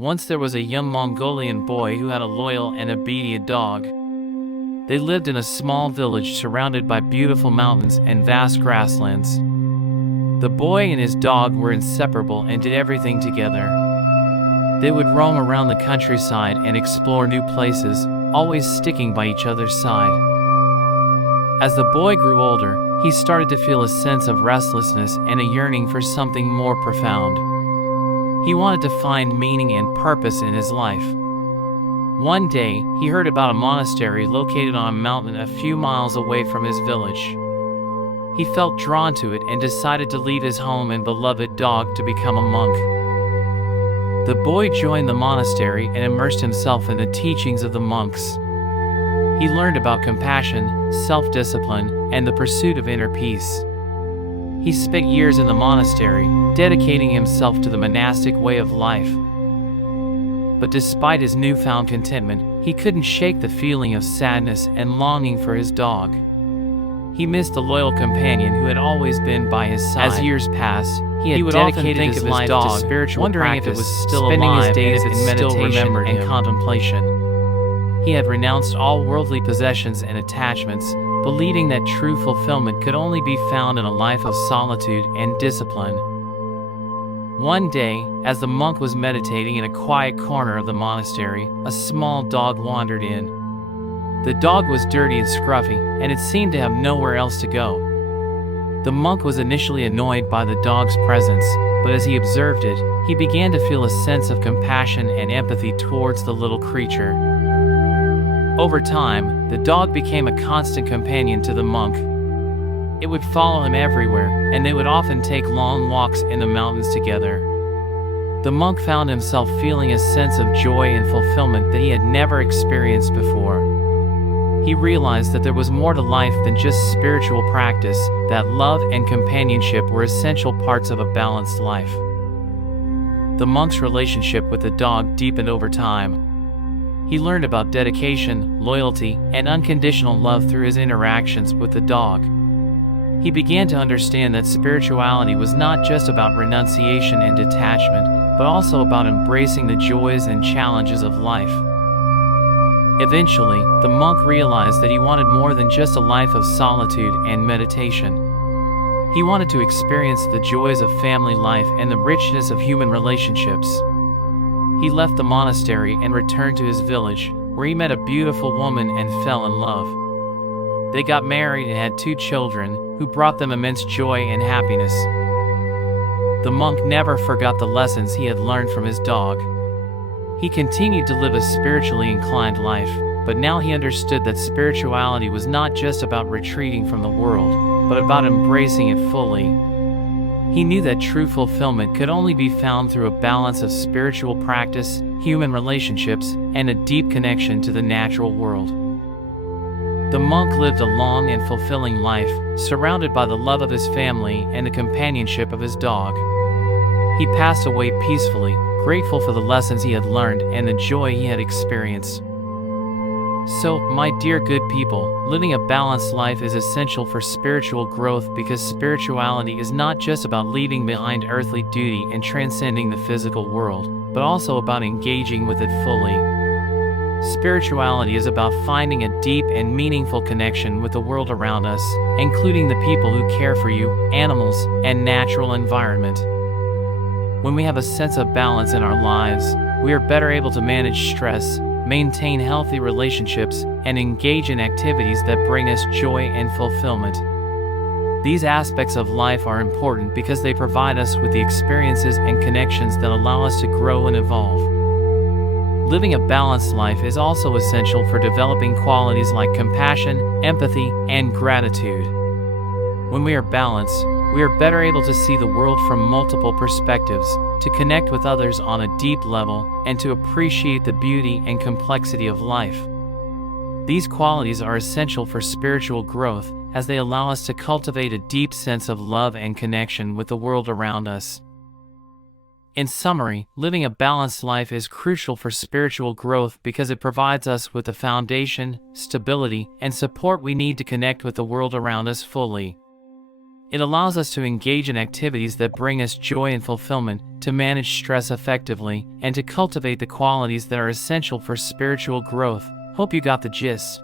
Once there was a young Mongolian boy who had a loyal and obedient dog. They lived in a small village surrounded by beautiful mountains and vast grasslands. The boy and his dog were inseparable and did everything together. They would roam around the countryside and explore new places, always sticking by each other's side. As the boy grew older, he started to feel a sense of restlessness and a yearning for something more profound. He wanted to find meaning and purpose in his life. One day, he heard about a monastery located on a mountain a few miles away from his village. He felt drawn to it and decided to leave his home and beloved dog to become a monk. The boy joined the monastery and immersed himself in the teachings of the monks. He learned about compassion, self-discipline, and the pursuit of inner peace. He spent years in the monastery, dedicating himself to the monastic way of life. But despite his newfound contentment, he couldn't shake the feeling of sadness and longing for his dog. He missed the loyal companion who had always been by his side. As years passed, he would dedicated often think his life to spiritual wondering practice, if it was still spending alive, his days in meditation and contemplation. He had renounced all worldly possessions and attachments, believing that true fulfillment could only be found in a life of solitude and discipline. One day, as the monk was meditating in a quiet corner of the monastery, a small dog wandered in. The dog was dirty and scruffy, and it seemed to have nowhere else to go. The monk was initially annoyed by the dog's presence, but as he observed it, he began to feel a sense of compassion and empathy towards the little creature. Over time, the dog became a constant companion to the monk. It would follow him everywhere, and they would often take long walks in the mountains together. The monk found himself feeling a sense of joy and fulfillment that he had never experienced before. He realized that there was more to life than just spiritual practice, that love and companionship were essential parts of a balanced life. The monk's relationship with the dog deepened over time. He learned about dedication, loyalty, and unconditional love through his interactions with the dog. He began to understand that spirituality was not just about renunciation and detachment, but also about embracing the joys and challenges of life. Eventually, the monk realized that he wanted more than just a life of solitude and meditation. He wanted to experience the joys of family life and the richness of human relationships. He left the monastery and returned to his village, where he met a beautiful woman and fell in love. They got married and had 2 children, who brought them immense joy and happiness. The monk never forgot the lessons he had learned from his dog. He continued to live a spiritually inclined life, but now he understood that spirituality was not just about retreating from the world, but about embracing it fully. He knew that true fulfillment could only be found through a balance of spiritual practice, human relationships, and a deep connection to the natural world. The monk lived a long and fulfilling life, surrounded by the love of his family and the companionship of his dog. He passed away peacefully, grateful for the lessons he had learned and the joy he had experienced. So, my dear good people, living a balanced life is essential for spiritual growth because spirituality is not just about leaving behind earthly duty and transcending the physical world, but also about engaging with it fully. Spirituality is about finding a deep and meaningful connection with the world around us, including the people who care for you, animals, and natural environment. When we have a sense of balance in our lives, we are better able to manage stress, maintain healthy relationships, and engage in activities that bring us joy and fulfillment. These aspects of life are important because they provide us with the experiences and connections that allow us to grow and evolve. Living a balanced life is also essential for developing qualities like compassion, empathy, and gratitude. When we are balanced, we are better able to see the world from multiple perspectives, to connect with others on a deep level, and to appreciate the beauty and complexity of life. These qualities are essential for spiritual growth, as they allow us to cultivate a deep sense of love and connection with the world around us. In summary, living a balanced life is crucial for spiritual growth because it provides us with the foundation, stability, and support we need to connect with the world around us fully. It allows us to engage in activities that bring us joy and fulfillment, to manage stress effectively, and to cultivate the qualities that are essential for spiritual growth. Hope you got the gist.